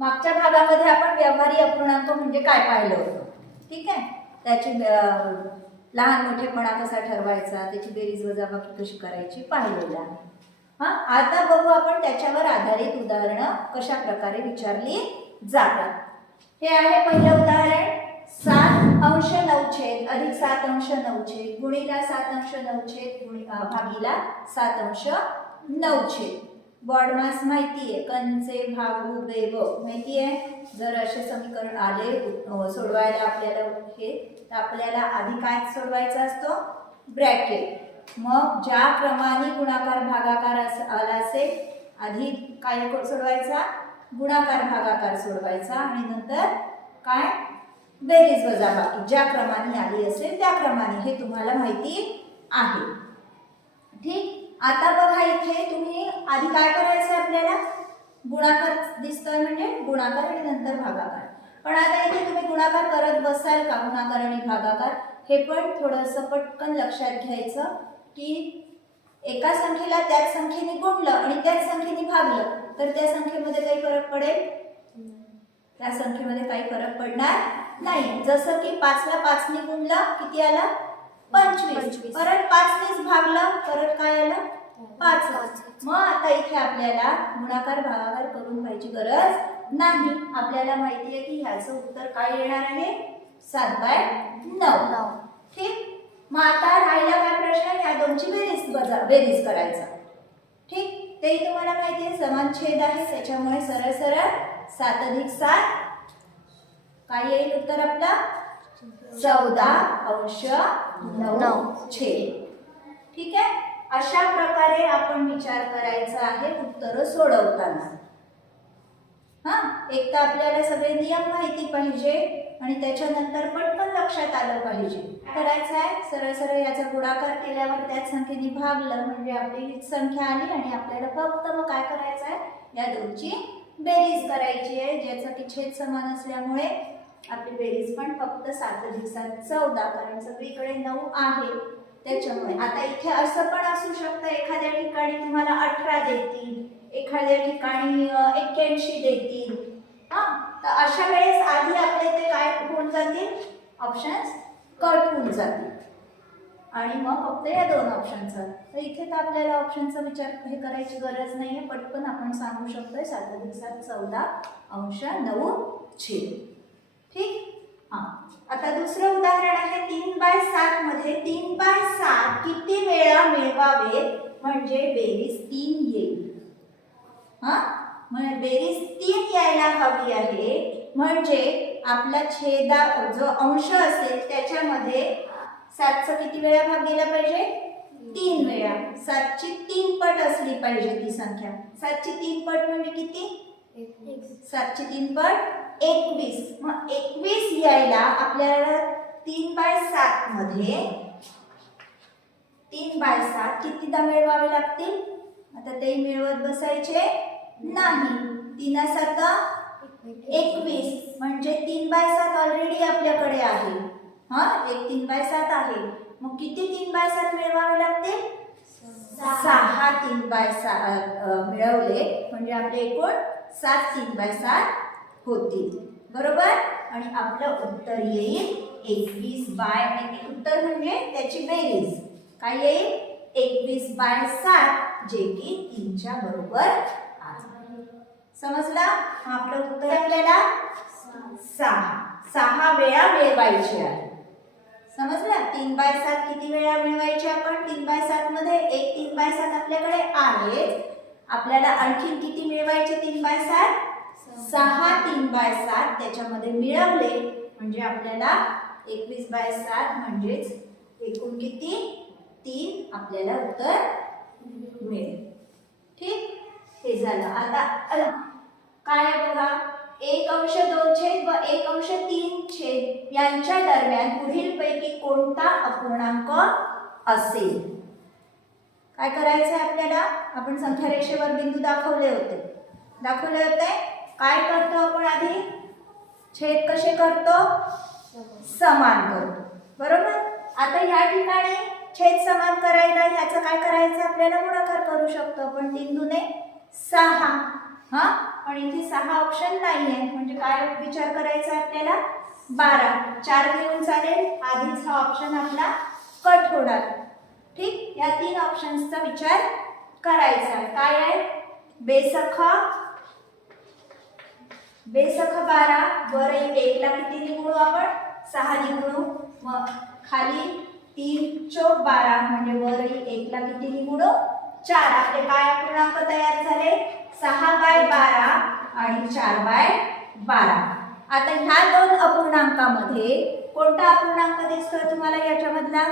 मागच्या भागामध्ये आपण व्यवहारी अपूर्णांक म्हणजे काय पाहिलं होतं, ठीक आहे. त्याची लहान मोठेपणा कसा ठरवायचा, त्याची बेरीज वजाबाकी कशी करायची पाहिलेलं आहे. हां, आता बघू आपण त्याच्यावर आधारित उदाहरणं कशा प्रकारे विचारली जातात. हे आहे पहिलं उदाहरण. 7/9 अधिक 7/9 गुणिला 7/9 भागीला 7/9. बॉड मास माहिती आहे, कंचे भागू बेव माहिती आहे. जर असे समीकरण आले सोडवायला आपल्याला हे, तर आपल्याला आधी काय सोडवायचा असतो, ब्रॅकेट. मग ज्या क्रमाने गुणाकार भागाकार आला असेल, आधी काय सोडवायचा, गुणाकार भागाकार सोडवायचा आणि नंतर काय, बेरीज वजाबाकी ज्या क्रमाने आली असेल त्या क्रमाने. हे तुम्हाला माहिती आहे, ठीक. आता बघा इथे तुम्ही आधी काय करायचं, आपल्याला गुणाकार दिसतोय म्हणजे गुणाकार आणि नंतर भागाकार. पण आता इथे तुम्ही गुणाकार करत बसाल का, गुणाकार आणि भागाकार, हे पण थोडंसं पटकन लक्षात घ्यायचं की एका संख्येला त्याच संख्येने गुणलं आणि त्याच संख्येने भागलं तर त्या संख्येमध्ये काही फरक पडेल, त्या संख्येमध्ये काही फरक पडणार नाही. जसं की 5ला 5ने गुणलं किती आला, 25. परत 5नेच भागलं परत काय आलं, 5. मग आता इथे आपल्याला गुणाकार भागाकार करून पाहिजे गरज नाही. आपल्याला माहिती आहे की ह्याचं उत्तर काय येणार आहे, 7/9. ठीक. मग आता राहिला काय प्रश्न, ह्या दोनची बेरीज करायचा, ठीक. तेही तुम्हाला माहिती आहे समान छेद आहे, त्याच्यामुळे सरळ सरळ 7 अधिक 7 काय येईल उत्तर आपला, 14/9. ठीक आहे. अशा प्रकारे आपण विचार करायचा आहे उत्तर सोडवताना. एक तर आपल्याला सगळे नियम माहिती पाहिजे आणि त्याच्यानंतर पटकन लक्षात आलं पाहिजे. करायचं आहे, सरळ सरळ याचा गुणाकार केल्यावर त्याच संख्येने भागलं म्हणजे आपली हीच संख्या आली आणि आपल्याला फक्त मग काय करायचं आहे, या दोनची बेरीज करायची आहे. ज्याचा की छेद समान असल्यामुळे आपली बेरीज पण फक्त 7 अधिक 7 14, कारण सगळीकडे 9 आहे त्याच्यामुळे. आता इथे असं पण असू शकतं, एखाद्या ठिकाणी तुम्हाला 18 देतील, एखाद्या ठिकाणी 81 देतील. तर अशा वेळेस आधी आपले ते काय होऊन जातील, ऑप्शन्स कट होऊन जातील आणि मग फक्त या दोन ऑप्शनचा. तर इथे तर आपल्याला ऑप्शनचा विचार हे करायची गरज नाही आहे, पटकन आपण सांगू शकतोय 7 अधिक 7 14/9. ठीक. आता दुसरं उदाहरण आहे 3/7 मध्ये 3/7 किती वेळा मिळवावे म्हणजे बेरीज 3 येईल. म्हणजे बेरीज 3 यायला हवी आहे, म्हणजे आपला छेदा जो अंश असेल त्याच्यामध्ये 7चा किती वेळा भाग गेला पाहिजे, 3 वेळा. 7ची 3 पट असली पाहिजे ती संख्या. 7ची 3 पट म्हणजे किती, 7ची 3 पट 21. मग 21 यायला आपल्याला 3/7 मध्ये 3/7 कितीदा मिळवावे लागतील. आता ते मिळवत बसायचे नाही. 3 21 म्हणजे 3/7 ऑलरेडी आपल्याकडे आहे. एक 3/7 आहे. मग किती 3/7 मिळवावे लागतील, 6 3/7 मिळवले म्हणजे आपले एकूण 7 3/7 होतील, बरोबर. आणि आपलं उत्तर येईल 21/, उत्तर म्हणजे त्याची बेरीज काय येईल, 21/7 जे की 3च्या बरोबर आहे. समजला. आपलं उत्तर आपल्याला 6 वेळा मिळवायचे आहे. समजलं. 3/7 किती वेळा मिळवायचे आपण, 3/7 मध्ये एक 3/7 आपल्याकडे आहे. आपल्याला आणखी किती मिळवायचे 3/7, 6 3/7 त्याच्यामध्ये मिळवले म्हणजे आपल्याला 21/7 म्हणजेच एकूण किती 3 आपल्याला उत्तर मिळेल. ठीक. हे झालं. आता काय बघा, 1/2 व 1/3 यांच्या दरम्यान पुढीलपैकी कोणता अपूर्णांक असेल. काय करायचं आहे आपल्याला, आपण संख्या रेषेवर बिंदू दाखवले होते. काय करतो आपण आधी, छेद कसे करतो, समान करतो, बरोबर. आता या ठिकाणी छेद समान करायला ह्याचं काय करायचं, आपल्याला गुणाकार करू शकतो आपण 3 दुने 6. पण पण इथे 6 ऑप्शन नाही आहे, म्हणजे काय विचार करायचा आपल्याला? 12. 4 घेऊन चालेल, आधीच हा ऑप्शन आपला कट होणार. ठीक, या 3 ऑप्शन्सचा विचार करायचा. काय आहे? बेसखा 12. वर 1 ला किती निवडू आपण? 6 निवडू. मग खाली 3 चौक 12, म्हणजे वर 1 ला किती निवडू? 4. आपले काय अपूर्णांक तयार झाले? 6/12 आणि 4/12. आता ह्या दोन अपूर्णांकामध्ये कोणता अपूर्णांक दिसतोय तुम्हाला याच्यामधला?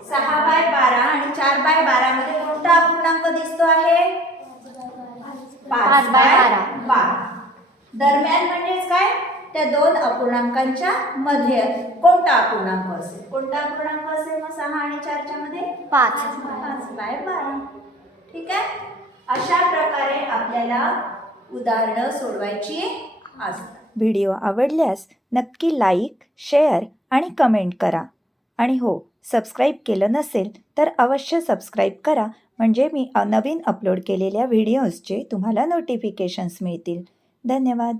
6/12 आणि 4/12 मध्ये कोणता अपूर्णांक दिसतो आहे? 5/12. दरम्यान म्हणजेच काय? त्या दोन अपूर्णांकांच्या मध्ये कोणता अपूर्णांक असेल? कोणता अपूर्णांक असेल मग 6 आणि 4 च्या मध्ये? 5/12. ठीक आहे. अशा प्रकारे आपल्याला उदाहरणं सोडवायची असतात. व्हिडिओ आवडल्यास नक्की लाईक, शेअर आणि कमेंट करा. आणि हो, सबस्क्राईब केलं नसेल तर अवश्य सबस्क्राईब करा, म्हणजे मी नवीन अपलोड केलेल्या व्हिडिओजचे तुम्हाला नोटिफिकेशन्स मिळतील. धन्यवाद.